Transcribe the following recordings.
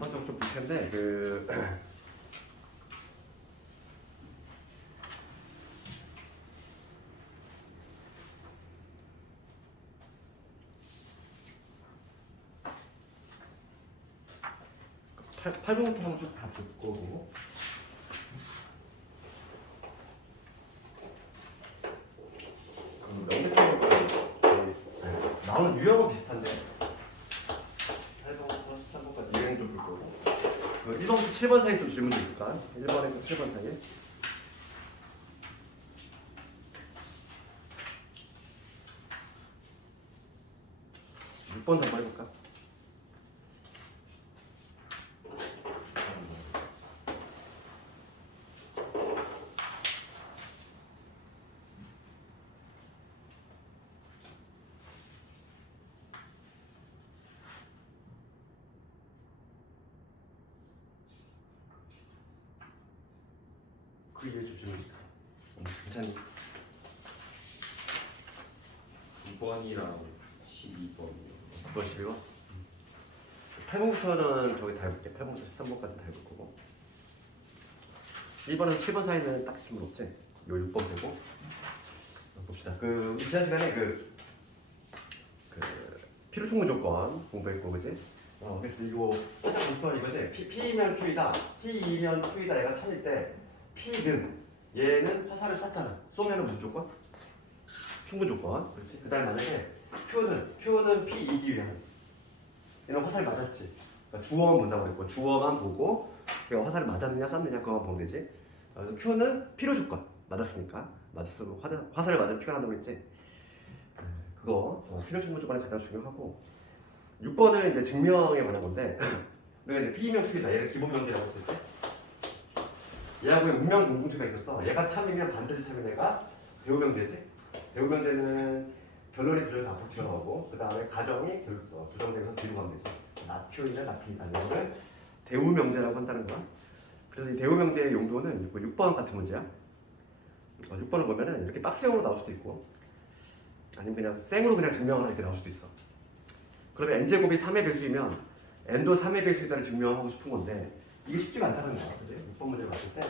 전반적으로 좀 비슷한데 팔부부터 한번 쭉 다 듣고 나오는 유형은 비슷한데 8번부터 13번까지 유형 좀 볼 거고 1번부터 7번 사이 좀 질문도 있을까? 1번에서 7번 사이에 6번 한번 해볼까? 그 이해 좀 질문 있어. 괜찮니? 2번이랑 12번. 9번 12번? 8번부터는 저기 다 해볼게. 8번부터 13번까지 다 해볼 거고 1번에서 7번 사이는 딱 질문 없지? 요 6번 되고 봅시다. 지난 시간에 필요 충분 조건 공부했고 그지? 그래서 이거 살짝 불써 이거지? P면 Q이다, P이면 Q이다 얘가 참일 때 P는 얘는 화살을 쐈잖아. 쏘면은 무슨 조건? 충분 조건. 그렇지? 그 다음에 만약에 Q는 P 이기 위한 얘는 화살 맞았지. 그러니까 주어만 본다고 그랬고 주어만 보고 걔가 화살을 맞았느냐 쐈느냐 그거만 보면 되지. 그래서 Q는 필요 조건 맞았으니까 맞았으면 화살을 맞으면 피가 난다고 했지. 그거 필요 충분 조건이 가장 중요하고 6번을 이제 증명에 관한 건데 우리가 이제 P면 Q다 얘를 기본 명제라고 했을 때 얘하고 운명 공통체가 있었어. 얘가 참이면 반드시 참인 애가 배우 명제지. 배우 명제는 결론이 부정해서 앞으로 튀어나오고 그 다음에 가정이 부정되면서 뒤로 가면 되지. 나표이나 나피이다 이거를 대우 명제라고 한다는 거야. 그래서 이 대우 명제의 용도는 6번 같은 문제야. 6번을 보면은 이렇게 박스형으로 나올 수도 있고 아니면 그냥 생으로 그냥 증명을 이렇게 나올 수도 있어. 그러면 n제곱이 3의 배수이면 n도 3의 배수이다를 증명하고 싶은 건데 이게 쉽지가 않다는 거야. 그지? 6번 문제를 봤을 때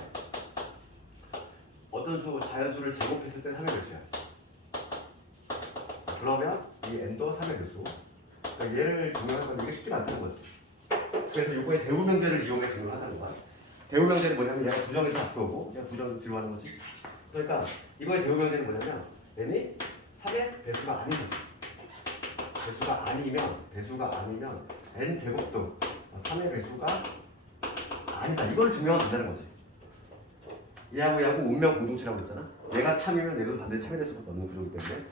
어떤 자연수를 제곱했을 때 3의 배수야. 그러면 이 n도 3의 배수. 그러니까 얘를 증명할 건데 이게 쉽지가 않다는 거지. 그래서 이거의 대우 명제를 이용해 증명하는 거야. 대우 명제는 뭐냐면 얘가 부정에서 앞으로 오고 얘가 부정에서 뒤로 가는 거지. 그러니까 이거의 대우 명제는 뭐냐면 n이 3의 배수가 아닌 거지. 배수가 아니면 n 제곱도 3의 배수가 아니다. 이걸 증명하면 된다는 거지. 얘하고 운명 공동체라고 했잖아. 얘가 참이면 얘도 반드시 참이 될 수밖에 없는 구조이기 때문에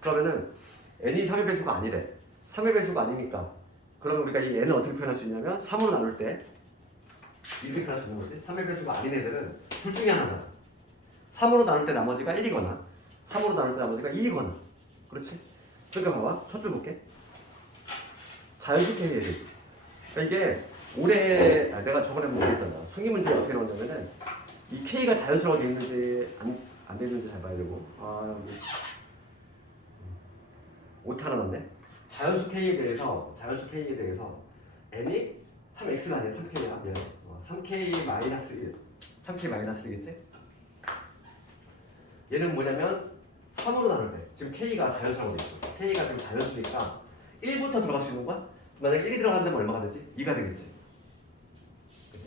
그러면은 n이 3의 배수가 아니래. 3의 배수가 아니니까 그러면 우리가 이 n을 어떻게 표현할 수 있냐면 3으로 나눌 때 이렇게 표현할 수 있는 거지. 3의 배수가 아닌 애들은 둘 중에 하나잖아. 3으로 나눌 때 나머지가 1이거나 3으로 나눌 때 나머지가 2이거나 그렇지? 그러니까 봐봐. 첫 줄 볼게. 자연수 K에 되지. 그러니까 이게 올해 내가 저번에 얘기했잖아. 승리 문제 어떻게 나오냐면은 이 K가 자연수라고 돼 있는지 안 돼 있는지 잘 봐야 되고 오타 하나 났네. 자연수 K에 대해서 n이 3x가 아니야. 3k야. 미안해. 3k 마이너스 1 3k 마이너스 1이겠지? 얘는 뭐냐면 3으로 나눌 때 지금 K가 자연수라고 돼 있어. K가 지금 자연수니까 1부터 들어갈 수 있는 거야? 만약에 1이 들어간다면 얼마가 되지? 2가 되겠지. 그치?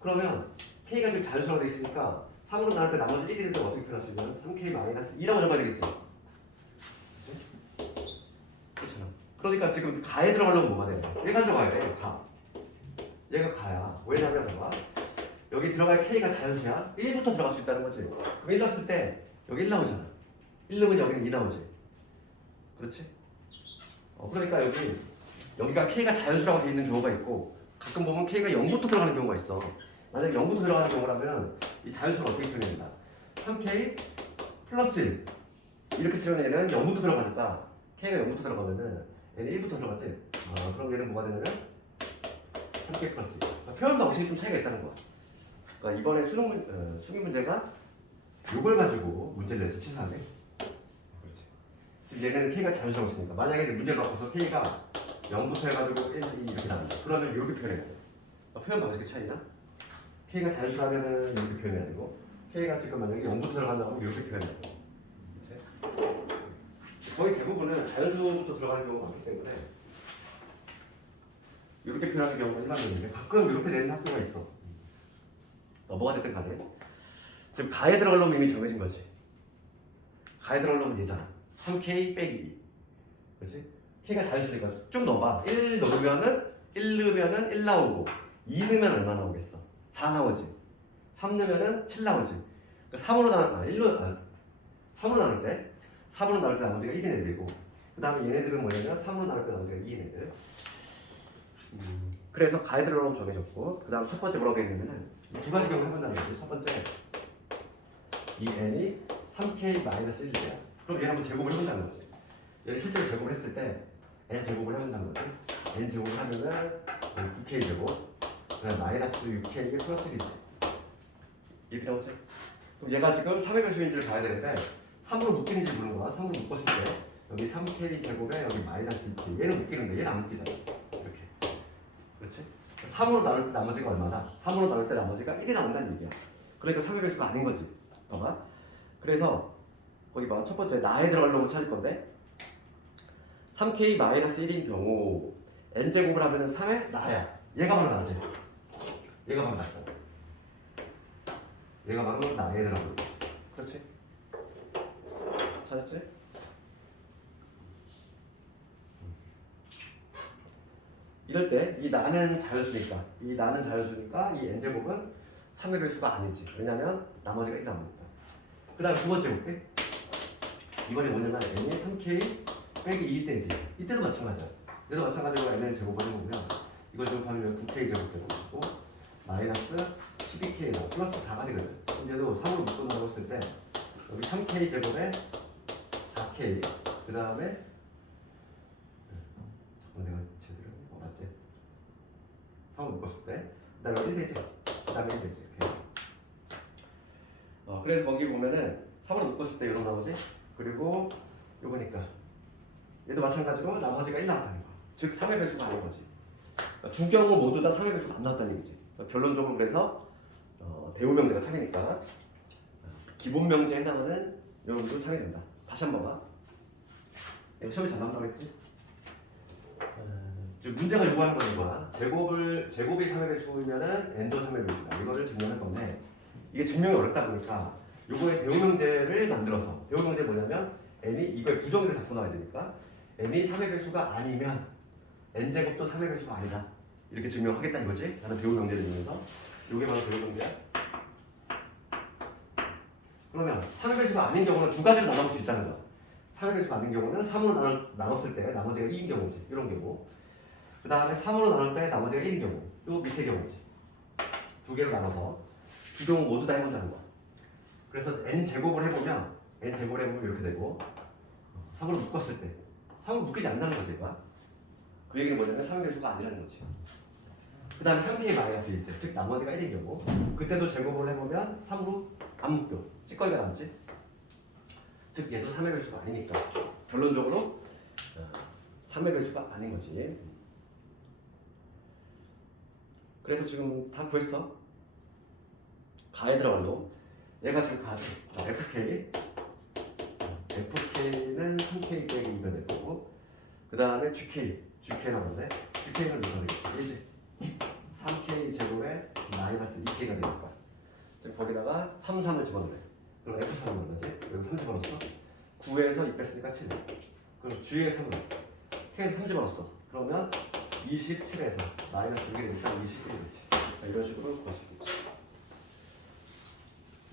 그러면 K가 지금 자연수라고 돼 있으니까 3으로 나눌 때 나머지 1이 되면 어떻게 표현할 수 있냐면 3K 마이너스 2라고 적어야 되겠지. 그치? 그렇잖아. 그러니까 지금 가에 들어가려면 뭐가 돼? 1가 들어가야 돼. 가. 얘가 가야. 왜냐면 봐봐. 여기 들어갈 K가 자연수야. 1부터 들어갈 수 있다는 거지. 그럼 1 넣었을 때 여기 1 나오잖아. 1 넣으면 여기는 2 나오지. 그렇지? 그러니까 여기가 K가 자연수라고 돼 있는 경우가 있고 가끔 보면 K가 0부터 들어가는 경우가 있어. 만약에 0부터 들어가는 경우라면 이 자연수를 어떻게 표현합니다. 3K 플러스 1 이렇게 쓰면 얘는 0부터 들어가니까 K가 0부터 들어가면은 얘는 1부터 들어가지. 그럼 얘는 뭐가 되냐면 3K 플러스 1 그러니까 표현 방식이 좀 차이가 있다는 거야. 그러니까 이번에 수능 문제가 이걸 가지고 문제를 내서 치사하네. 그렇지. 지금 얘는 K가 자연수라고 있으니까 만약에 문제를 바꿔서 K가 0부터 해가지고 1, 2 이렇게 나온다. 그러면 이렇게 표현해야 돼. 표현 방식의 차이나? K가 자연수라면은 이렇게 표현해야 되고 K가 지금 만약에 0부터 들어간다고 하면 이렇게 표현해야 되고 그치? 거의 대부분은 자연수부터 들어가는 경우가 많기 때문에 이렇게 표현하는 경우가 일반적인데 가끔 이렇게 되는 학교가 있어. 뭐가 됐든 간에 지금 가에 들어갈 놈이 이미 정해진 거지. 가에 들어갈 놈은 얘잖아. 3K 빼기 2. 그렇지? K가 자연수니까 좀 넣어봐. 1 넣으면은 1 넣으면은 1 나오고 2 넣으면 얼마 나오겠어? 4 나오지. 3 넣으면은 7 나오지. 그러니까 3으로 나눌 3으로 나눌 때 3으로 나눌 때 나머지가 1인 애들이고 그 다음에 얘네들은 뭐냐면 3으로 나눌 때 나머지가 2인 애들. 그래서 가에 들어갈 놈 정해졌고 그 다음 첫 번째 뭐라고 했냐면은 이 두 가지 경우를 해본다는 거지. 첫 번째 이 n이 3k-1이야. 그럼 얘 한번 제곱을 해본다는 거지. 얘를 실제로 제곱을 했을 때 n 제곱을 해본다는 거지. n 제곱을 하면은 9k 제곱 그다음 마이너스 6k 플러스 1이지. 이렇게 나오지? 그럼 얘가 지금 3의 변수인지를 봐야 되는데 3으로 묶이는지 모르는 거야. 3으로 묶었을 때 여기 3k 제곱에 여기 마이너스 2k 얘는 묶이는데 얘는 안 묶이잖아. 이렇게. 그렇지? 3으로 나눌 때 나머지가 얼마다? 3으로 나눌 때 나머지가 1이 나온다는 얘기야. 그러니까 3의 변수가 아닌 거지. 봐봐. 그래서 거기 봐. 첫 번째 나에 들어갈 놈을 찾을 건데 3k-1인 경우 n제곱을 하면은 3의 나야. 얘가 바로 나지. 얘가 바로 나잖아. 얘가 바로 나에 들어가는 거야. 그렇지? 찾았지? 이럴 때 이 나는 자연수니까 이 n제곱은 3의 배수가 아니지. 왜냐면 나머지가 1 남으니까. 그 다음에 두 번째 볼게. 이번에 뭐냐면 n이 3k 빼기 2 때지. 이때도 마찬가지야. 이때도 마찬가지로 n을 제곱을 해보면 이걸 제곱하면 9k 제곱 되는 거고 마이너스 12k가 플러스 4가 되거든. 그럼 얘도 3으로 묶어놓고 했을 때 여기 3k 제곱에 4k 그 다음에 잠깐 내가 제대로 맞지? 3으로 묶었을 때 그 다음에 1 되지. 그 다음에 1 되지. 이렇게. 그래서 거기 보면은 3으로 묶었을 때 이런 나오지? 그리고 요거니까 얘도 마찬가지로 나머지가 1 나왔다는 거야. 즉 3의 배수가 아닌 거지. 그러니까 두 경우 모두 다 3의 배수가 안 나왔다는 얘기지. 그러니까 결론적으로 그래서 대우 명제가 참이니까 기본 명제에 해당하는 요놈도 참이 된다. 다시 한번 봐. 이거 시험에 잘 나온다고 했지? 즉 문제가 요구하는 건 이거야. 제곱이 3의 배수면은 n도 3의 배수다. 이거를 증명할 건데 이게 증명이 어렵다 보니까 요거의 대우 명제를 만들어서 대우 명제 뭐냐면 n이 이거에 부정이 돼서 나와야 되니까 n이 3의 배수가 아니면 n제곱도 3의 배수가 아니다. 이렇게 증명하겠다 이거지? 나는 대우 명제를 읽으면서 요게 바로 대우 명제야. 그러면 3의 배수가 아닌 경우는 두 가지로 나눠볼 수 있다는 거야. 3의 배수가 아닌 경우는 3으로 나눴을 때 나머지가 2인 경우지. 이런 경우. 그 다음에 3으로 나눌 때 나머지가 1인 경우. 요 밑에 경우지. 두 개로 나눠서 두 경우 모두 다 해본다는 거야. 그래서 n제곱을 해보면 이렇게 되고 3으로 묶었을 때 3으로 묶이지 않는다는 거지. 얘가. 그 얘기는 뭐냐면 3의 배수가 아니라는 거지. 그 다음에 3k-1때 즉 나머지가 1인 경우 그때도 제곱을 해보면 3으로 안 묶여. 찌꺼기가 남지. 즉 얘도 3의 배수가 아니니까 결론적으로 3의 배수가 아닌 거지. 그래서 지금 다 구했어. 가에 들어갈 놈. 얘가 지금 가지. FK는 3K 빼기 2가 될 거고 그 다음에 GK 나오는데 GK는 누가 되겠지? 3K 제곱에 마이너스 2K가 되니까 지금 거기다가 3, 3을 집어넣네. 그럼 F3은 뭐지? 여기 3 집어넣었어. 9에서 2 뺐으니까 7. 그럼 G에 3은 K에 3 집어넣었어. 그러면 27에서 마이너스 2게 되니까 21이 되지. 이런 식으로 구할 수 있겠지.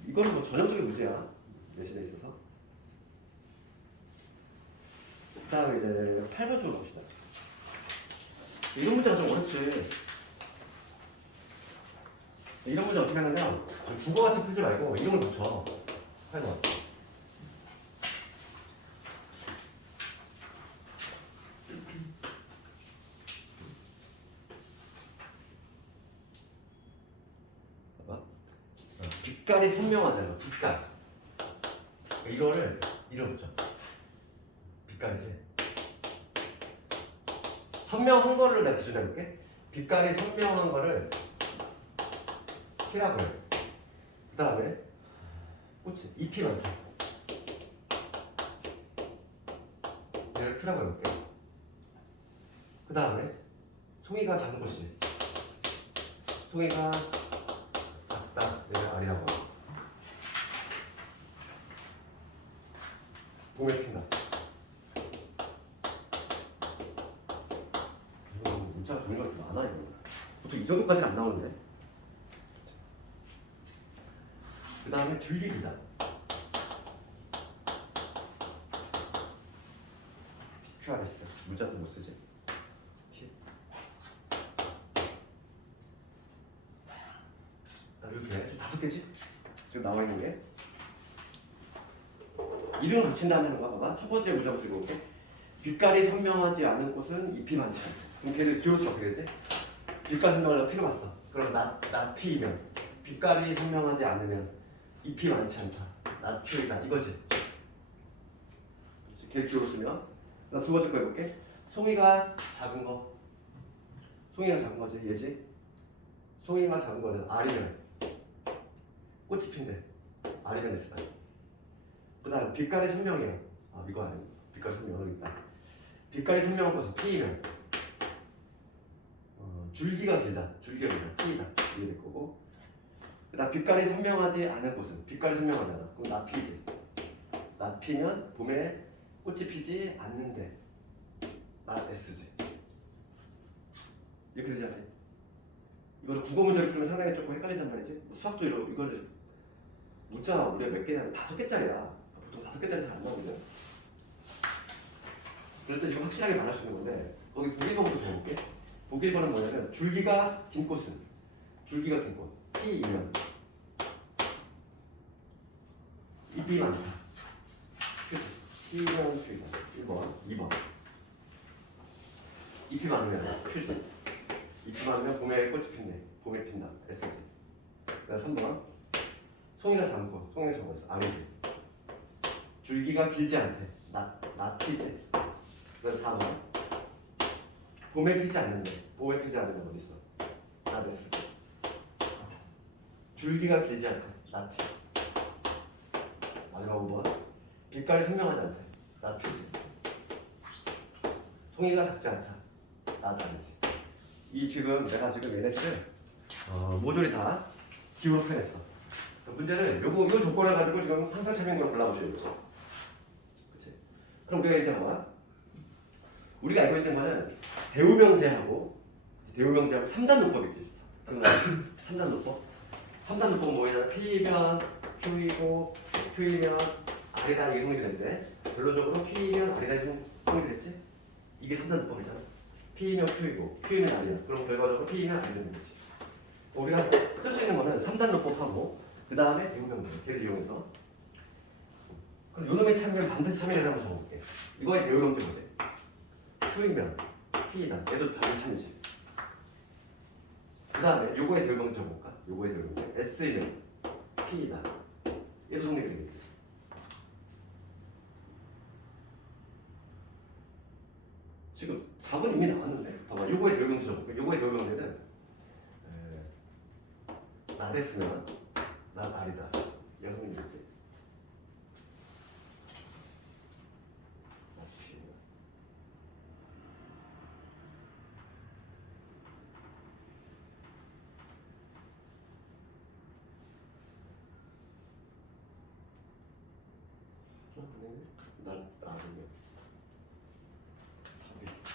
이거는 뭐 전형적인 문제야. 내신에 있어서. 그 다음에 이제 8번 쪽으로 갑시다. 이런 문제가 좀 어렵지. 이런 문제 어떻게 하냐면 국어같이 풀지 말고 이름을 붙여. 8번. 봐봐. 빛깔이 선명하잖아. 빛깔. 이거를 이름 붙여. 빛깔이지. 선명한 거를 내가 기준해볼게. 빛깔이 선명한 거를 P라고요. 그 다음에 꽃이 잎이 많다. 얘를 Q라고 해볼게요. 그 다음에 송이가 작은 꽃이 송이가 작다. 얘를 R이라고 하고 봄에 핀다. 문자가 종류가 이렇게 많아 이거. 보통 이 정도까지는 안 나오는데. 그 다음에 줄기입니다. PQRS 문자 또 못 쓰지. 이렇게 5개지? 지금 나와 있는 게 이름을 붙인다면 봐봐. 첫 번째 문장 읽어볼게. 빛깔이 선명하지 않은 꽃은 잎이 많지 않다. 그럼 걔를 기울여서 어떻게 되지? 빛깔 선명하려고 피로 봤어. 그럼 나피이면 빛깔이 선명하지 않으면 잎이 많지 않다. 나피이다 이거지. 걔를 기울였으면 나 두 번째 거 해볼게. 송이가 작은 거. 송이가 작은 거지 얘지. 송이가 작은 거는 R이면 꽃이 핀대. R이면 S다. 그 다음 빛깔이 선명해요. 이거 아니야. 빛깔 선명은 있다. 빛깔이 선명한 것은 P이면 줄기가 길다. 줄기가 길다. P이다. 이게 될 거고. 그 다음 빛깔이 선명하지 않은 곳은 빛깔이 선명하잖아. 그럼 나피지. 나피면 봄에 꽃이 피지 않는데 나 S지. 이렇게 되지 않아요? 이거를 국어 문제를 풀면 상당히 조금 헷갈린단 말이지. 수학도 이거를 문자 우리가 몇 개냐면 5개짜리야. 보통 5개짜리 잘 안 나오거든. 그럴 때 지금 확실하게 말할 수 있는 건데 거기 보기 1번부터 적어볼게. 보기 1번은 뭐냐면 줄기가 긴 꽃은 줄기가 긴 꽃 P이면 잎이 많다. P면 Q이다. 1번 2번 잎이 많으면 Q죠. 잎이 많으면 봄에 꽃이 핀네. 봄에 핀다. S지. 그 다음 3번 송이가 작은 꽃. 송이가 작은 꽃 R이지. 줄기가 길지 않대. 나피지. 그 다음 4번 봄에 피지 않는데 봄에 피지 않는 건 어딨어? 나데스. 줄기가 길지 않대. 나티. 마지막 5번 빛깔이 선명하지 않대. 나피지. 송이가 작지 않다. 나다르지. 이 지금 내가 지금 얘네들 모조리 다 기호로 표현했어. 문제는 요 조건을 가지고 지금 항상 참여한 걸 골라보셔야 돼. 그치? 그럼 우리가 이제 봐봐. 우리가 알고 있는 거는 대우명제하고 3단 노법이 있지. 3단 노법. 3단 노법은 뭐냐면 P면 Q이고 Q이면 R이다 이게 성립이 되는데 결론적으로 P면 R이다 이게 성립이 됐지? 이게 3단 노법이잖아. P면 Q이고 Q면 R이야. 그럼 결과적으로 P면 R이 되는 거지. 우리가 쓸 수 있는 거는 3단 노법하고 그 다음에 대우명제 걔를 이용해서 그럼 요놈의 참여를 반드시 참여를 한번 적어볼게. 이거의 대우명제 뭐지? Q이면 P이다. 얘도 반드시 참여지. 그 다음에 요거의 대우명제 적어볼까? 요거의 대우명제 S이면 P이다. 얘도 성립이 되겠지. 지금 답은 이미 나왔는데 봐봐. 요거의 대우명제 적어볼게. 요거의 대우명제는 나 됐으면 난 R이다. 얘가 성립이 되지. 난 R이면 답이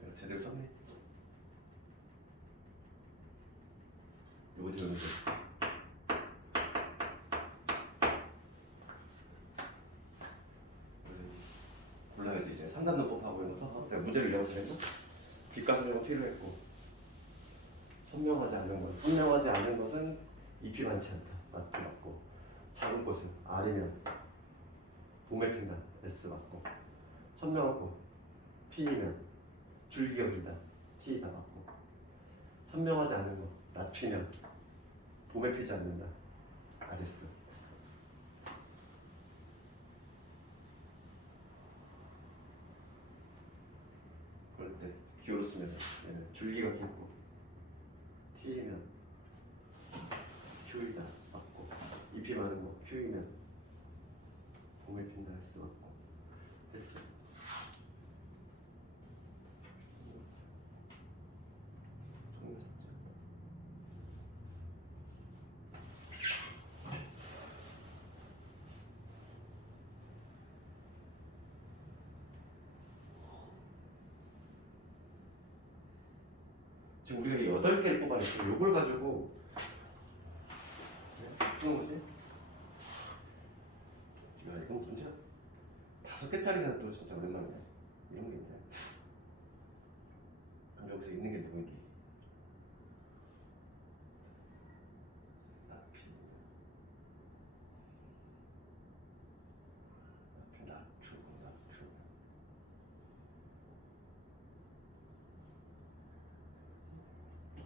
내가 제대로 썼네. 요거 들으면서 골라야지. 이제 상단노법하고 이런 거 써서 내가 문제를 이해하고 잘했나? 빛과 선명은 필요했고 선명하지 않은 것은 잎이 많지 않다. 맞고 맞고 작은 꽃은 R이면 봄에 핀다. S 맞고 선명한 꽃 P이면 줄기가 길다. T다 맞고 선명하지 않은 것 낮추면 봄에 피지 않는다. 아데스. 그럴 때 기호로 쓰면 줄기가 길고 T면 Q이다 맞고 잎이 많은 거 Q이면 봄에 핀다 S 맞고 됐죠. 지금 우리가 이 8개를 뽑아냈어. 요걸 가지고 무슨 거지? 야 이건 진짜 5개짜리는 또 진짜 오랜만이네. 이런 게 있네. 그럼 여기서 있는 게 누구니? 나피 나큐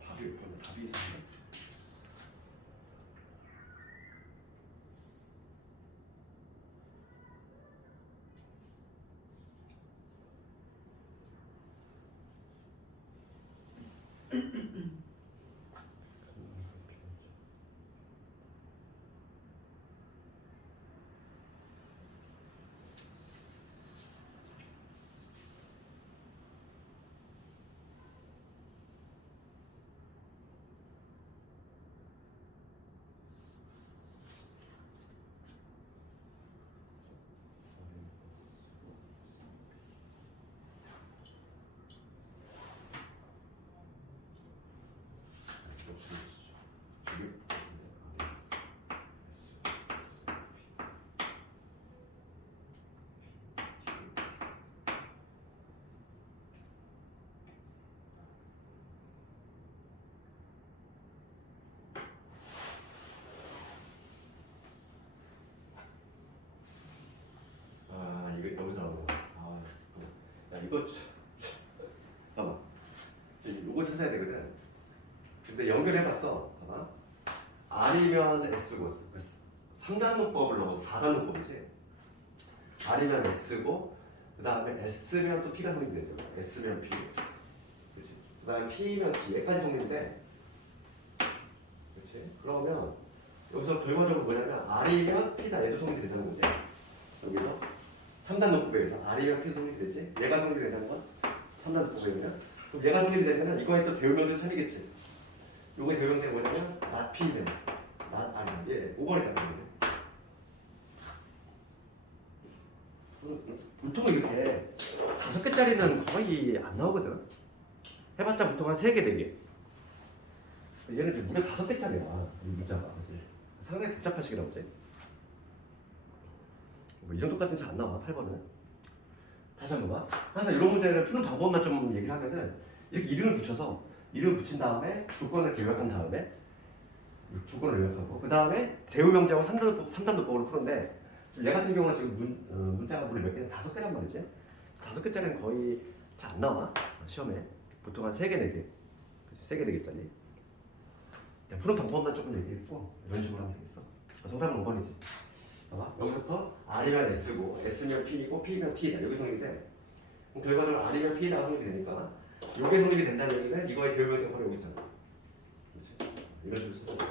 답이 없구나. 답이 있었네. 이거 여기서 나오는 거야. 야 이거 봐봐. 이거 찾아야 되거든. 근데 연결해봤어. 봐봐. R이면 S고 3단노법을 넣어서 4단노법이지. R이면 S고 그 다음에 S면 또 P가 성립이 되죠. S면 P. 그렇지. 그 다음에 P면 T. 얘까지 성립인데. 그렇지. 그러면 여기서 결과적으로 뭐냐면 R이면 P다. 얘도 성립이 되는 거지. 여기서 3단 노법에 의해서 R이면 P도 성립이 되지. 얘가 성립이 되는 건 3단 노법에 의하면 그럼 얘가 성립이 되면 이거에 또 대우명들이 생기겠지. 요거의 대우명들이 뭐냐면 not P면 not R이면 얘 5번에 따르는 거네. 보통은 이렇게 5개짜리는 거의 안 나오거든. 해봤자 보통 한 3개, 4개. 얘는 지금 무려 5개짜리야. 이 문자가. 상당히 복잡하시게 나오지. 뭐 이 정도까지는 잘 안 나와. 8번은. 다시 한번 봐. 항상 이런 문제를 푸는 방법만 좀 얘기를 하면은 이렇게 이름을 붙여서 이름을 붙인 다음에 조건을 요약한 다음에 조건을 요약하고 그 다음에 대우명제하고 3단 노법으로 푸는데 얘 같은 경우는 지금 문자가 물론 몇 개는 5개란 말이지. 5개짜리는 거의 잘 안 나와. 시험에. 보통 한 3개, 4개. 3개, 4개짜리. 푸는 방법만 조금 얘기했고 이런 식으로 하면 되겠어. 정답은 5번이지. 봐봐. 여기부터 R이면 S고 S면 P이고 P면 T다. 여기 성립이 돼. 그럼 결과적으로 R이면 P다가 성립이 되니까 요게 성립이 된다는 얘기는 이거의 대우명제가 바로 여기 있잖아. 그렇지? 이런 식으로 써서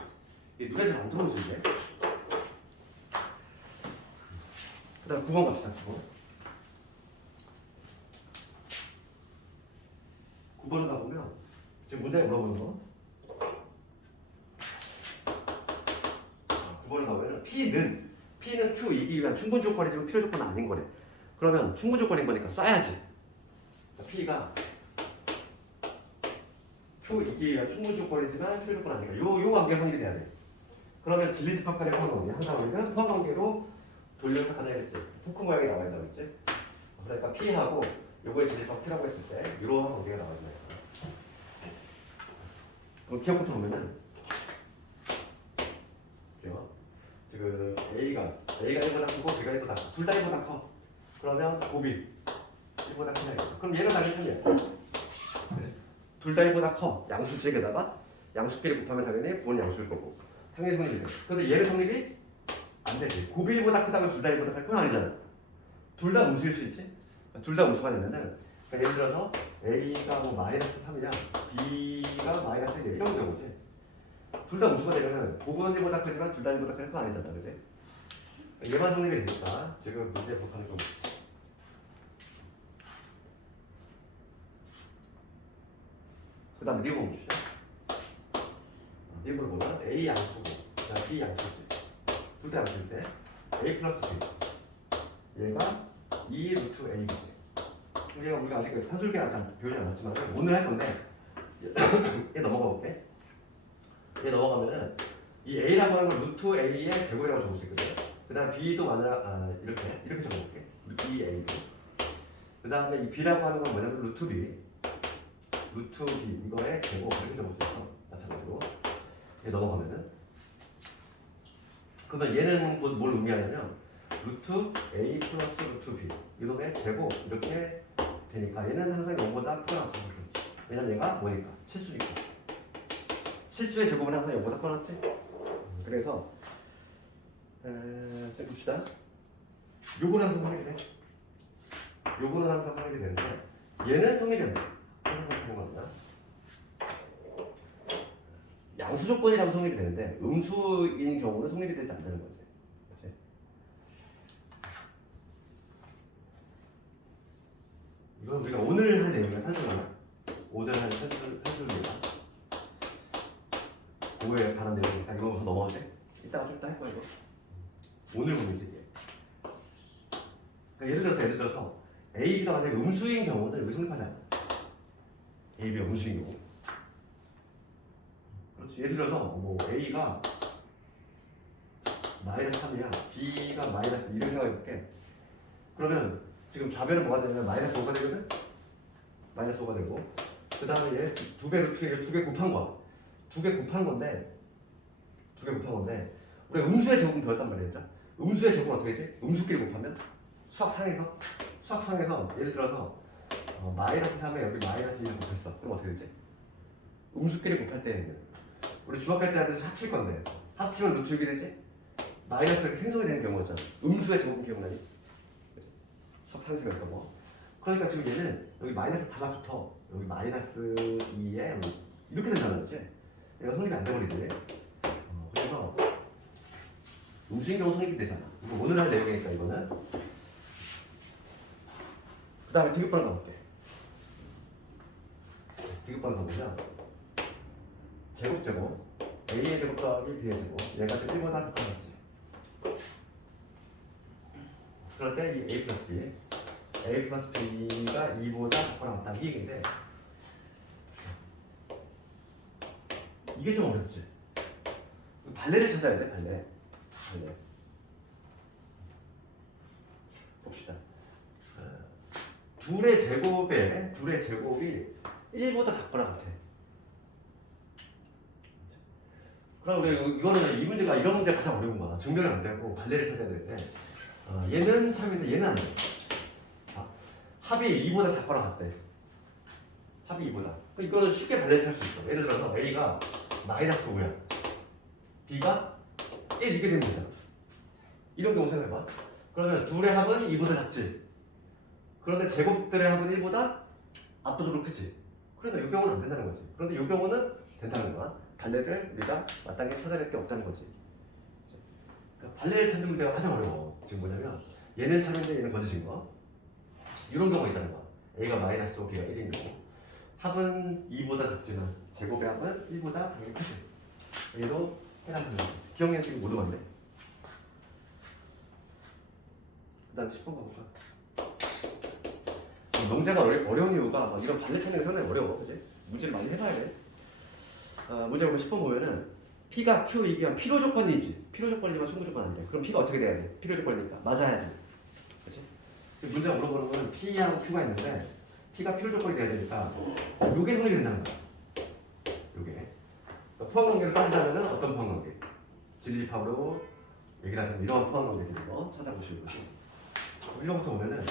이게 누가 잘 안 들어오시는데? 그 다음 9번 갑시다. 9번을 가보면 지금 문제에 물어보는 거 9번을 가보면 P는 Q 이기 위한 충분 조건이지만 필요 조건은 아닌 거래. 그러면 충분 조건인 거니까 써야지. P가 Q 이기 위한 충분 조건이지만 필요 조건 아니니까 요 관계 성립이 돼야 돼. 그러면 진리집합간의 포함관계 항상 우리는 포함관계로 돌려서 가자 했지. 포크 모양이 나와야 된다고 했지. 그러니까 P하고 요거의 진리집합 Q라고 했을 때 이러한 관계가 나와야 돼. 그럼 기억부터 보면은 지금 A가 1보다 크고 B가 1보다 커. 둘 다 1보다 커. 그러면 곱이 1보다 크냐. 그럼 얘는 당연히 3이야. 둘 다 1보다 커. 양수직에다가 양수끼리 곱하면 당연히 부호는 양수일 거고 당연히 성립이 돼. 근데 얘는 성립이 안 되지. 곱이 1보다 크다고 둘 다 1보다 클 건 아니잖아. 둘 다 음수일 수 있지. 둘 다 음수가 되면은 그러니까 예를 들어서 A가 뭐 마이너스 3이냐 B가 마이너스 1이야 이런 경우지. 둘 다 음수가 되면은 곱은 1보다 크지만 둘 다 1보다 클 거 아니잖아. 그지? 얘만 성립이 되니까 지금 문제 해석하는 거 없지. 그 다음에 리본 봅시다. 리본을 보면 A 양수고 그다음 B 양수지. 둘 다 양수일 때 A 플러스 B 얘가 2 루트 A지. 얘가 우리가 아직 산술계가 배우지 않았지만 오늘 할 건데 얘 넘어가 볼게. 얘 넘어가면은 이 A라고 하는 건 루트 A의 제곱이라고 적을 수 있거든. 그 다음 B도 만약 이렇게 적어볼게. 루트 2A도. 그 다음에 이 B라고 하는 건 뭐냐면 루트 B 이거의 제곱 이렇게 적을 수 있어. 마찬가지로 얘 넘어가면은 그러면 얘는 뭘 의미하냐면 루트 A 플러스 루트 B 이놈의 제곱 이렇게 되니까 얘는 항상 0보다 크거나 같은 거지. 왜냐면 얘가 뭐니까 실수니까. 실수의 제곱은 항상 0보다 커놨지. 그래서 자 봅시다. 요거는 항상 성립이 돼. 요거는 항상 성립이 되는데 얘는 성립이 안 돼. 생각하는 겁니다. 양수 조건이라면 성립이 되는데 음수인 경우는 성립이 되지 않는 거지. 그치? 이건 우리가 오늘 할 내용이야. 산술이야. 오늘 할 산술이야. 그거에 관한 내용이니까 이거 넘어가도 돼? 이따가 좀 이따 할 거야 이거. 오늘 보면지 이게. 그러니까 예를 들어서 A, B가 만약에 음수인 경우는 여기 성립하지 않아. A, B가 음수인 경우. 그렇지. 예를 들어서 뭐 A가 마이너스 3이야. B가 마이너스 2를 생각해볼게. 그러면 지금 좌변은 뭐가 되냐면 마이너스 5가 되거든? 마이너스 5가 되고 그 다음에 얘 2배 루트를 2개 곱한 거야. 2개 곱한 건데 우리가 음수의 제곱은 배웠단 말이야. 음수의 제곱은 어떻게 되지? 음수끼리 곱하면 수학상에서 예를 들어서 마이너스 3에 여기 마이너스 1을 곱했어. 그럼 어떻게 되지? 음수끼리 곱할 때는 우리 중학교 때 하듯이 합칠 건데 합치면 루트 6이 되지? 마이너스가 이렇게 생성이 되는 경우였잖아. 음수의 제곱은 기억나니? 수학상에서 배웠던 거. 그러니까 지금 얘는 여기 마이너스 달라붙어. 여기 마이너스 2에 이렇게 된다는 거지. 얘가 성립이 안 돼버리지. 그래서 음수인 경우 성립이 되잖아. 이거 오늘 할 내용이니까 이거는. 그 다음에 디귿번호 가볼게. 디귿번호 가보면 제곱 A의 제곱 더하기 B의 제곱 얘가 지금 1보다 작아졌지. 그럴 때 이 A 플러스 B가 2보다 작거나 같다 이 얘기인데 이게 좀 어렵지. 발레를 찾아야 돼. 발레. 봅시다. 둘의 제곱이 1보다 작거나 같아. 그럼 우리 이거는 이 문제가 이런 문제가 가장 어려운 거야. 증명이 안 되고 발레를 찾아야 되는데 얘는 참인데 얘는 안 돼. 합이 2보다 작거나 같대. 합이 2보다. 이거는 쉽게 발레를 찾을 수 있어. 예를 들어서 A가 마이너스 5야. B가 1 이게 되면 되잖아. 이런 경우 생각해봐. 그러면 둘의 합은 2보다 작지. 그런데 제곱들의 합은 1보다 압도적으로 크지. 그러니까 이 경우는 안 된다는 거지. 그런데 이 경우는 된다는 거야. 발레를 우리가 마땅히 찾아낼 게 없다는 거지. 그러니까 발레를 찾는 문제가 가장 어려워. 지금 뭐냐면 얘는 참인데 얘는 거짓인 거. 이런 경우가 있다는 거야. A가 마이너스 5, B가 1인 경우. 합은 2보다 작지만 제곱의 합은 1보다 당연히 크지. 얘도 해당하는 거야. 기억력 지금 모두 맞네. 그 다음에 10번 가볼까? 명제가 어려운 이유가 막 이런 발레 찾는 게 상당히 어려워. 그치? 문제를 많이 해봐야 돼. 문제 보면 10번 보면은 P가 Q 이기한 필요 조건이지. 필요 조건이지만 충분 조건 아니래. 그럼 P가 어떻게 돼야 돼? 필요 조건이니까 맞아야지. 그치? 문제가 물어보는 거는 P하고 Q가 있는데 P가 필요 조건이 돼야 되니까 요게 성립이 된다는 거야. 요게. 포함관계를 따지자면은 어떤 포함관계? 진리집합으로 얘기를 하자면 이런 포함관계들인 거 찾아보시고 이런부터 보면은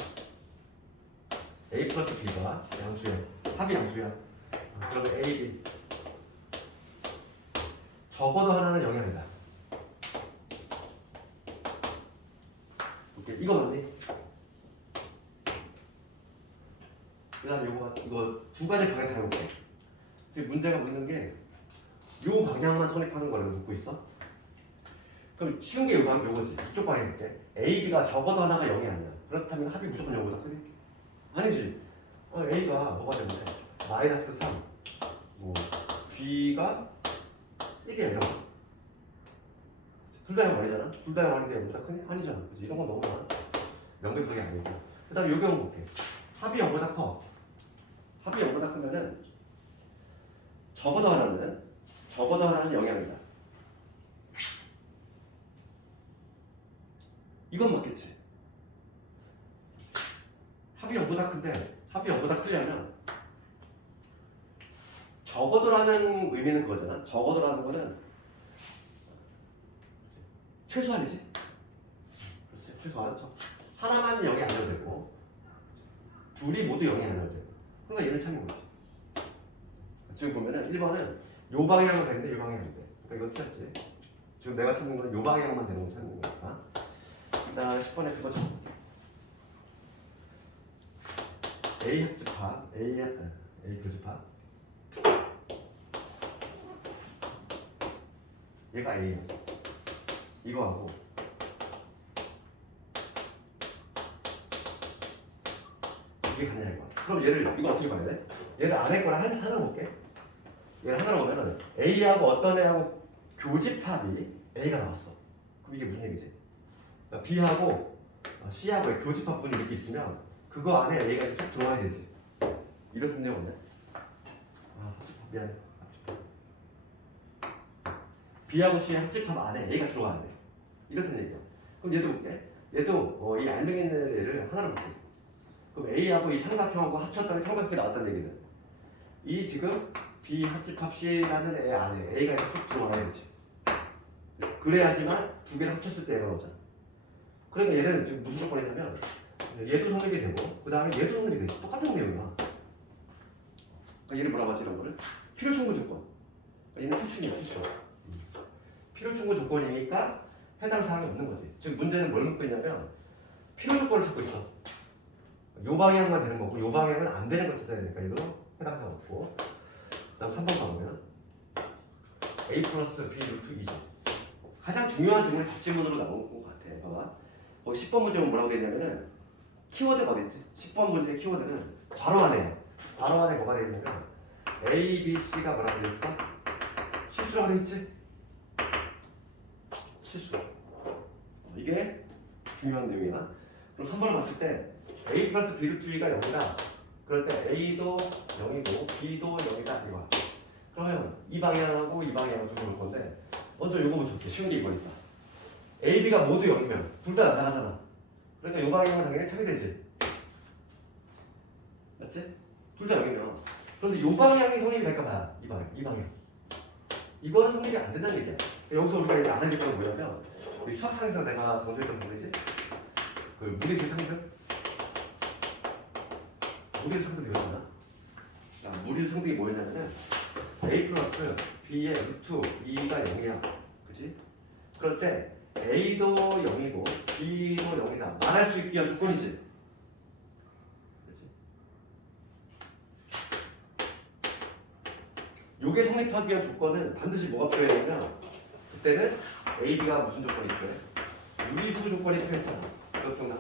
A 플러스 B가 양수야. 합이 양수야. 그러면 A, B 적어도 하나는 0이 아니다. 오케이. 이거 맞니? 그 다음에 이거 두 가지 방향 다 해볼게. 지금 문제가 묻는 게 요 방향만 성립하는 거라고 묻고 있어. 그럼 쉬운 게 요거지. 이쪽 방향 볼게. A, B가 적어도 하나가 0이 아니야. 그렇다면 합이 무조건 0보다 크니? 아니지. A가 뭐가 되면 돼? 마이너스 3. 뭐 B가 1이야 이런 거. 둘 다 0 아니잖아? 둘 다 0 아닌데 0보다 크니? 아니잖아. 그치? 이런 건 너무나 명백하게 아니고. 그 다음에 요 경우 볼게. 합이 0보다 커. 합이 0보다 크면은 적어도 하나는 0이 아니다. 이건 맞겠지. 합이 0보다 큰데 합이 0보다 크려면 적어도라는 의미는 그거잖아. 적어도라는 거는 최소한이지. 그렇지. 최소한 하나만 0이 아니어도 되고 둘이 모두 0이 아니어도 되고. 그러니까 얘를 찾는 거지. 지금 보면은 1번은 요 방향은 되는데 요 방향이 안 돼. 그러니까 이건 틀렸지. 지금 내가 찾는 거는 요 방향만 되는 거 찾는 거니까. 일단 10번에 그거 줘. A 합집합, A 교집합. 얘가 A. 이거하고 이게 같냐 이거. 그럼 얘를 이거 어떻게 봐야 돼? 얘를 안에 거랑 하나로 볼게. 얘를 하나로 보면은 A하고 어떤 애하고 교집합이 A가 나왔어. 그럼 이게 무슨 얘기지? 그러니까 B하고 C하고의 교집합 분이 이렇게 있으면 그거 안에 A가 쏙 들어와야 되지. 이래서 문제가 없네. 합집합 미안해. B하고 C의 합집합 안에 A가 들어가야 돼. 이렇다는 얘기야. 그럼 얘도 볼게. 얘도 이 알맹이 있는 애를 하나로 볼게. 그럼 A하고 이 삼각형하고 합쳤더니 삼각형이 나왔다는 얘기는 이 지금 B 합집합 C라는 애 안에 A가 쏙 들어와야 되지. 그래야지만 두 개를 합쳤을 때 애가 나오잖아. 그러니까 얘는 지금 무슨 조건이냐면 얘도 성립이 되고 그 다음에 얘도 성립이 되지. 똑같은 내용이야. 그러니까 얘를 뭐라고 하지 이런 거를? 필요충분 조건. 그러니까 얘는 필충이야 필충. 필요충분 조건이니까 해당 사항이 없는 거지. 지금 문제는 뭘 묻고 있냐면 필요 조건을 찾고 있어. 요 방향만 되는 거고 요 방향은 안 되는 걸 찾아야 되니까 얘도 해당 사항 없고. 그다음 3번 가보면 A 플러스 B 루트 2죠. 가장 중요한 질문이 뒷질문으로 나온 것 같아. 봐봐. 거기 10번 문제는 뭐라고 되냐면은 키워드가 어딨지? 10번 문제의 키워드는 괄호 안에 뭐가 되냐면 A, B, C가 뭐라고 되어있어? 실수라고 되어있지? 실수. 이게 중요한 내용이야. 그럼 3번을 봤을 때 A 플러스 B 루트 2가 0이다. 그럴 때 A도 0이고 B도 0이다 이거야. 그러면 이 방향하고 이 방향을 두고 볼 건데 먼저 요거부터 볼게. 쉬운 게 이거니까. A, B가 모두 0이면 둘 다 날아가잖아. 그러니까 요 방향은 당연히 참이 되지. 맞지? 둘 다 0이면. 그런데 요 방향이 성립이 될까 봐야. 이 방향. 이거는 성립이 안 된다는 얘기야. 여기서 우리가 이제 안 하는 게 뭐냐면 우리 수학상에서 내가 강조했던 부분이지. 그 무리수 상등. 무리수 상등 배웠잖아. 무리수 상등이 뭐였냐면은 A 플러스 B의 루트 2가 0이야. 그치? 그럴 때 A도 0이고 B도 0이다. 말할 수 있기 위한 조건이지. 그치? 요게 성립하기 위한 조건은 반드시 뭐가 필요하냐면 그때는 A, B가 무슨 조건이 필요해? 유리수 조건이 필요했잖아. 그거 기억나?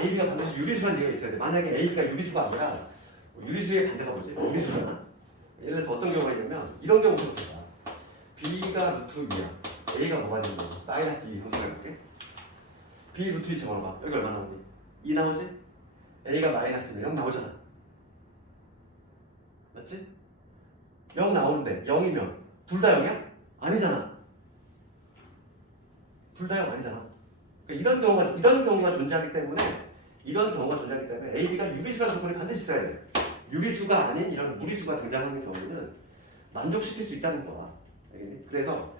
A, B가 반드시 유리수라는 얘기가 있어야 돼. 만약에 A, B가 유리수가 아니라 유리수의 반대가 뭐지? 무리수잖아. 예를 들어서 어떤 경우가 있냐면 이런 경우가 있다. B가 루트 2야. A가 뭐가 되는 거야? 마이너스 2 한번 해볼게. B 루트 2 잡아봐. 여기 얼마 나오니? 2 나오지? A가 마이너스면 0 나오잖아. 맞지? 0 나오는데 0이면 둘 다 0이야? 아니잖아. 둘 다 0 아니잖아. 그러니까 이런 경우가 존재하기 때문에 A, B가 유리수라는 조건이 반드시 있어야 돼. 유리수가 아닌 이런 무리수가 등장하는 경우는 만족시킬 수 있다는 거야. 알겠니? 그래서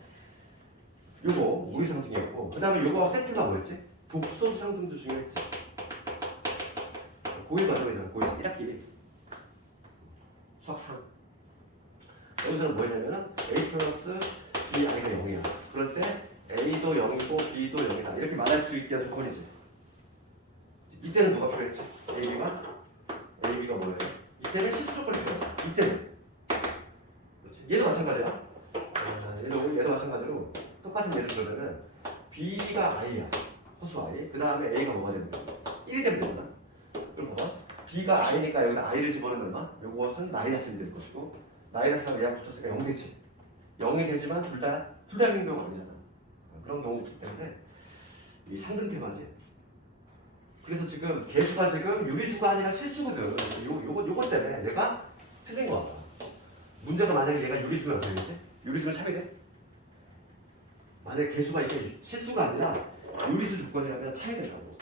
요거 무리수 상등이었고 그 다음에 요거와 세트가 뭐였지? 복소 상등도 중요했지. 고1 마지막이잖아. 고1 1학기 수학상 여기서는 뭐냐면은 a 플러스 b i가 0이야. 그럴 때 a도 0이고 b도 0이다. 이렇게 말할 수 있게 한 조건이지. 이때는 누가 필요했지? ab가 뭐예요? 이때는 실수 조건이 필요하지. 이때는. 그렇지. 얘도 마찬가지야. 얘도 마찬가지로 똑같은 예를 들면은 b가 i야. 허수 i. 그 다음에 a가 뭐가 되는 거야? 1이 되면 되구나. 그럼 봐봐. b가 i니까 여기다 i를 집어넣으면 얼마? 요것은 마이너스 1이 될 것이고 마이너스가 얘가 붙었으니까 0 되지. 0이 되지만 둘 다 0인 경우가 아니잖아. 그런 경우가 있기 때문에 이 상등 테마지. 그래서 지금 개수가 지금 유리수가 아니라 실수거든. 요것 때문에 얘가 틀린 거야. 문제가 만약에 얘가 유리수면 어떻게 되지? 유리수는 참이 돼? 만약에 개수가 이게 실수가 아니라 유리수 조건이라면 차이 된다고.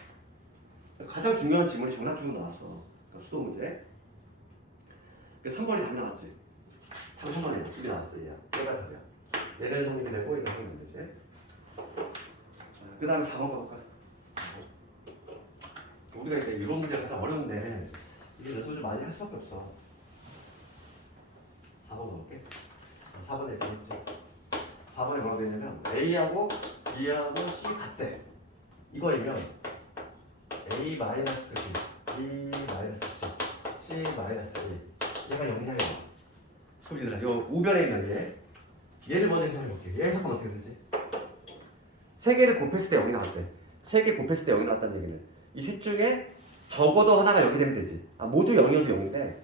가장 중요한 질문이 정답적으로 나왔어. 그러니까 수도 문제. 그래서 3번이 답이 나왔지. 답 3번이야. 두개 나왔어. 얘야. 얘가 답이야. 얘는 성립이 되고 얘는 성립이 되지. 그 다음에 4번 가볼까? 우리가 이제 이런 문제가 가장 어려운데 이게 연습을 좀 많이 할 수밖에 없어. 4번 가볼게. 4번에 이렇게 했지. 4번에 뭐라고 되냐면 A하고 B하고 C 같대. 이거이면 A 마이너스 B, B 마이너스 C, C 마이너스 A 얘가 0이냐 이거. 그럼 얘들아 요 우변에 있는 얘를 먼저 해석해볼게. 얘 해석하면 어떻게 되지? 세 개를 곱했을 때 0이 나왔대. 세 개 곱했을 때 0이 나왔다는 얘기는 이 셋 중에 적어도 하나가 0이 되면 되지. 모두 0이어도 0인데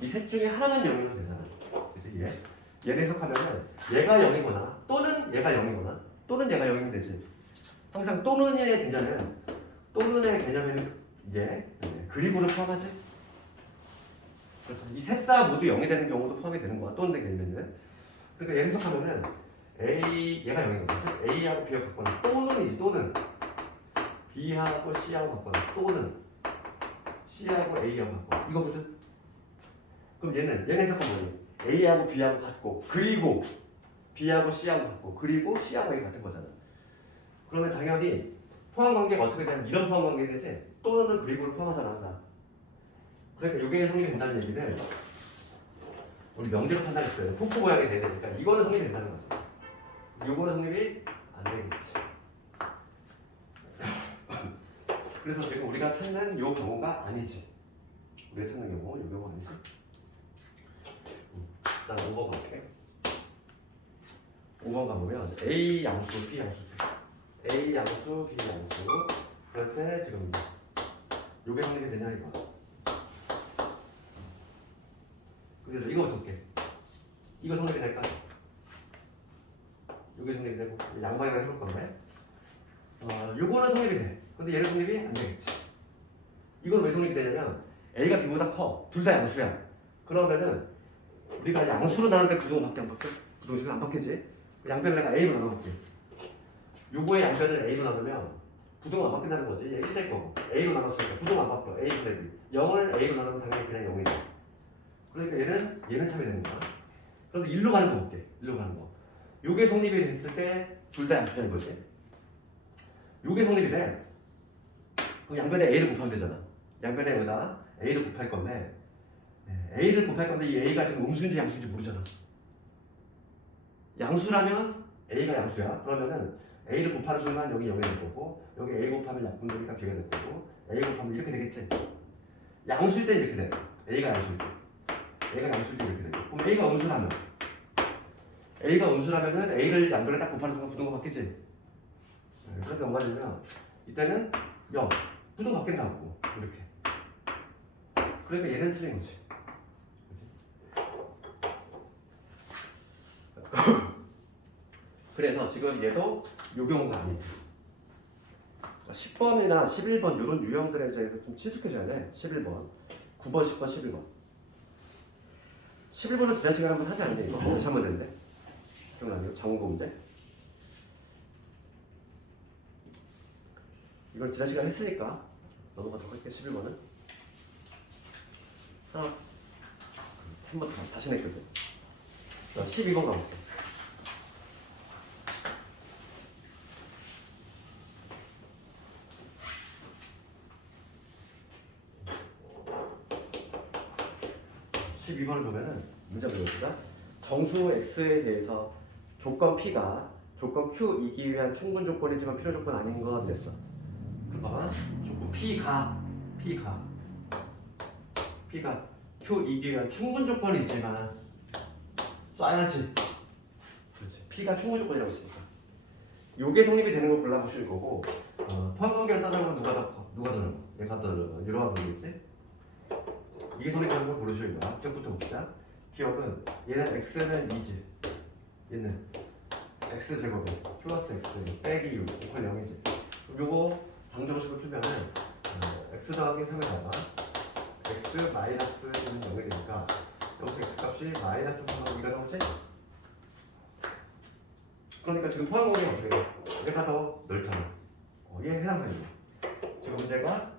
이 셋 중에 하나만 0이어도 되잖아. 그치? 얘를 해석하면은 얘가 0이거나 또는 얘가 0이거나 또는 얘가 0이면 되지. 항상 또는의 개념에는 그리고를 포함하지. 그렇죠. 이 셋 다 모두 0이 되는 경우도 포함이 되는 거야. 또는 개념에는. 그러니까 얘를 해석하면은 얘가 0이거든. A하고 B하고 바꿔는 또는이지. 또는 B하고 C하고 바꿔는 또는 C하고 A하고 바꿔. 이거거든. 그럼 얘는 해석하면 뭐니? A하고 B하고 같고 그리고 B하고 C하고 같고 그리고 C하고 A 같은 거잖아. 그러면 당연히 포함 관계가 어떻게 되냐면 이런 포함 관계 되지. 또는 그리고를 포함하잖아 항상. 그러니까 이게 성립이 된다는 얘기는 우리 명제로 판단했어요. 폭포 모양이 돼야 되니까 이거는 성립이 된다는 거지. 요거는 성립이 안 되겠지. 그래서 지금 우리가 찾는 요 경우가 아니지. 우리가 찾는 경우, 요 경우 아니지. 난 5번 갈게. 5번 가보면 A 양수, B 양수. A 양수, B 양수. 그럴 때 지금 요게 성립이 되냐 이거. 그래서 이거 어떻게? 이거 성립이 될까? 요게 성립이 되고 양방향을 해볼 건데 요거는 성립이 돼. 근데 얘는 성립이 안 되겠지. 이건 왜 성립이 되냐면 A가 B보다 커. 둘 다 양수야. 그러면은 우리가 양수로 나누는데 부등호밖에 안 바뀌어? 부등호식은 안 바뀌지? 양변을 내가 A로 나눠볼게. 요거의 양변을 A로 나누면 부등호 안 바뀐다는 거지. 얘 1될 거고 A로 나눴으니까 부등호 안 바뀌어. A 플랫이 0을 A로 나누면 당연히 그냥 0이지. 그러니까 얘는 참이 되는 거야. 그런데 1로 가는 거 볼게. 1로 가는 거. 요게 성립이 됐을 때 둘 다 양수자인 거지. 요게 성립이 돼. 그럼 양변에 A를 곱하면 되잖아. 양변에 여기다 A를 곱할 건데 A를 곱할 건데 이 A가 지금 음수인지 양수인지 모르잖아. 양수라면 A가 양수야. 그러면은 A를 곱하는 순간 여기 0이 될 거고 여기 A 곱하면 약분되니까 B가 될 거고 A 곱하면 이렇게 되겠지. 양수일 때 이렇게 돼. A가 양수일 때. A가 양수일 때 이렇게 되고 그럼 A가 음수라면은 A를 양변에 딱 곱하는 순간 부등호 바뀌지. 그렇게 넘어가면 이때는 0 부등호 바뀐다고 이렇게. 그러니까 얘는 틀린 거지. 그래서 지금 얘도 요 경우가 아니지. 10번이나 11번 이런 유형들에 대해서 좀 친숙해져야 돼. 11번, 9번, 10번, 11번. 11번은 지난 시간에 한번 하지 않니? 이거 다시 한번 했는데. 기억나요? 장문고 문제. 이건 지난 시간에 했으니까 넘어가도록 할게요. 11번은. 한번 다시 냈거든. 12번 가볼게. (12번을) 보면은 문제가 뭐였다? 정수 x에 대해서 조건 p가 조건 q이기 위한 충분 조건이지만 필요 조건 아닌 건 됐어. 그러니까 조건 p가 q이기 위한 충분 조건이지만 쏴야지. 그렇지. p가 충분 조건이라고 했으니까. 요게 성립이 되는 걸 골라보실 거고, 포함 관계를 따져보면 누가 더 넓어? 얘가 더 이러한 거겠지? 이게 성립되는 걸 고르실 거야. 기억부터 봅시다. 기억은 얘는 x는 2지, 얘는 x 제곱이 플러스 x 빼기 6 이퀄 0이지. 요거 방정식을 풀면은 x 더하기 3에다가 x 마이너스 1은 0이 되니까 여기서 x 값이 마이너스 3하고 2가 나오지? 그러니까 지금 포함 공간이 어떻게 돼? 얘가 더 넓잖아. 얘 해당사이야. 지금 문제가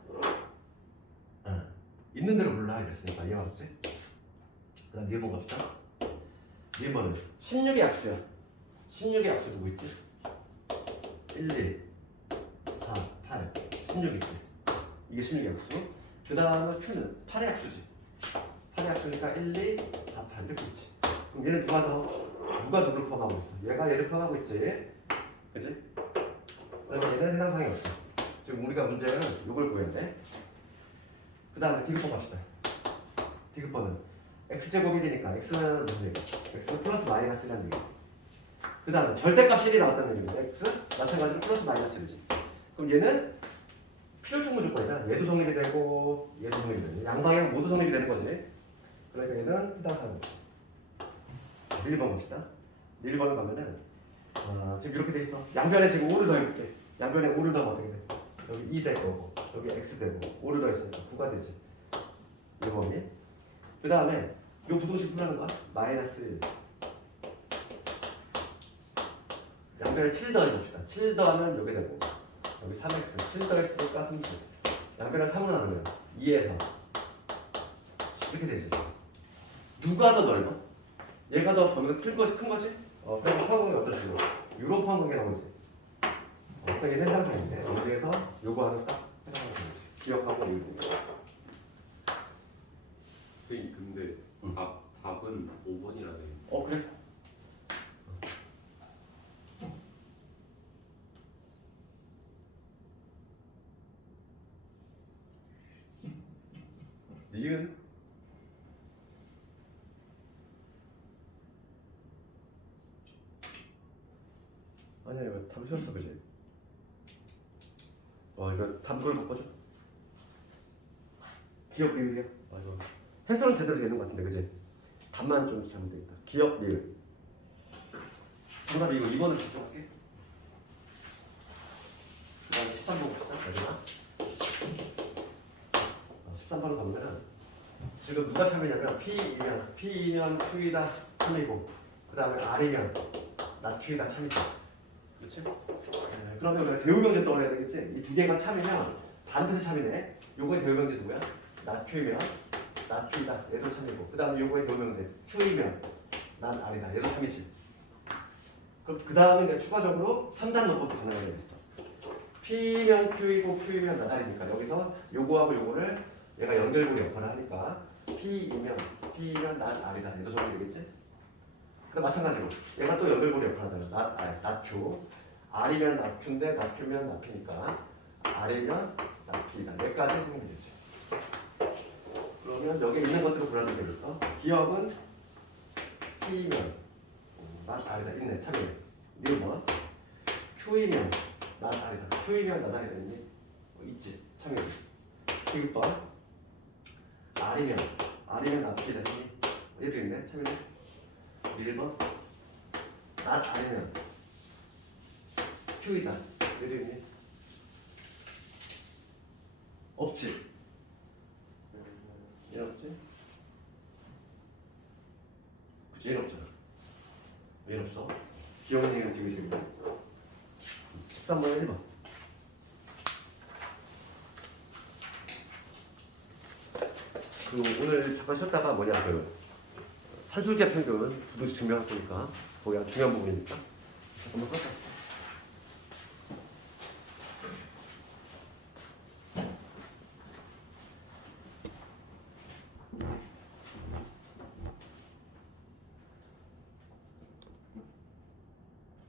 있는 대로 몰라 이랬으니까 이해 맞지? 그 다음 니은번 갑시다. 니은번은 16의 약수야. 16의 약수 누구 있지? 1, 2, 4, 8 16 있지? 이게 16의 약수. 그 다음에 Q는 8의 약수지. 8의 약수니까 1, 2, 4, 8 이렇게 있지. 그럼 얘는 누가 누구를 포함하고 있어? 얘가 얘를 포함하고 있지. 그치? 그래서 얘는 해당상이 없어. 지금 우리가 문제는 이걸 구해야 돼. 그 다음에 디귿번 갑시다. 디귿번은 x제곱이 되니까 x는 무슨 얘기? x는 플러스 마이너스라는 얘기. 그 다음에 절대값 1이 나왔다는 얘기입니다. x 마찬가지로 플러스 마이너스 1이지. 그럼 얘는 필요 충분 조건이잖아. 얘도 성립이 되고 얘도 성립이 되고 양방향 모두 성립이 되는 거지. 그러니까 얘는 해당사는 1번 봅시다. 1번을 가면은 지금 이렇게 돼 있어. 양변에 지금 5를 더해볼게. 양변에 5를 더하면 어떻게 돼? 여기 2 될 거고 여기 x 되고 5를 더했으니까 9가 되지. 1번이. 그 다음에 이 부동식 풀라는 거야. 마이너스 1. 양변에 7 더해봅시다. 7 더하면 여기 되고 여기 3x 7 더했으니까 30. 양변을 3으로 나누면 2에서 이렇게 되지. 누가 더 넓어? 얘가 더 범위가 큰 거지? 그럼 포함관계 어떤 식으로? 유로 포함관계 나오지. 그러니까 얘는 해당사인데 여기에서 요거 하는 딱 해당사인 기억하고 읽고. 선생님 근데 답은 5번이라 돼. 그래? 니은 아니야 이거 답이 쉬웠어 그지? 이거 답을 바꿔줘. 기억 리을이야. 이거 해설은 제대로 되는 것 같은데 그지? 답만 좀 잘못돼 있다. 기억 리을. 정답이 이거 2번을 집중할게. 그 다음에 13번 봅시다. 마지막 13번을 가면은 지금 누가 참이냐면 P이면 Q이다 참이고 그 다음에 R이면 not Q이다 참이죠. 그렇지? 그러면 우리가 대우명제 떠올려야 되겠지? 이 두 개가 참이면 반드시 참이네. 요거의 대우명제 누구야? not Q이면 not Q이다. 얘도 참이고 그 다음에 요거의 대우명제 Q이면 not R이다. 얘도 참이지. 그럼 그 다음에 내가 추가적으로 3단 논법도 가능하게 되겠어. P면 Q이고 Q이면 not R이니까 여기서 요거하고 요거를 얘가 연결고리 역할을 하니까 P이면 not R이다. 얘도 적용이 되겠지? 그 마찬가지로 얘가 또 연결고리 역할을 하잖아. not Q. R이면 not Q인데 not Q면 not P니까 R이면 not P다. 여기까지 생각이 되지. 그러면 여기 있는 것들을 골라주면 되겠어. 기억은 P이면 not R이다. 있네. 참이네. 이거 뭐? Q이면 not R이다. Q이면 not R이다. 있니? 있지. 참이네. 1번 R이면 not P다. 얘도 있네. 참이네. 1번 not R이면 Q이다. 얘도 있니? 없지. 얘 없지? 그치? 얘 없잖아. 왜 없어? 기억은 얘는 지금 있습니다. 13번 1번 오늘 잠깐 쉬었다가 산술계 평균 부도식 증명할 거니까 거기가 중요한 부분이니까 잠깐만 껐다.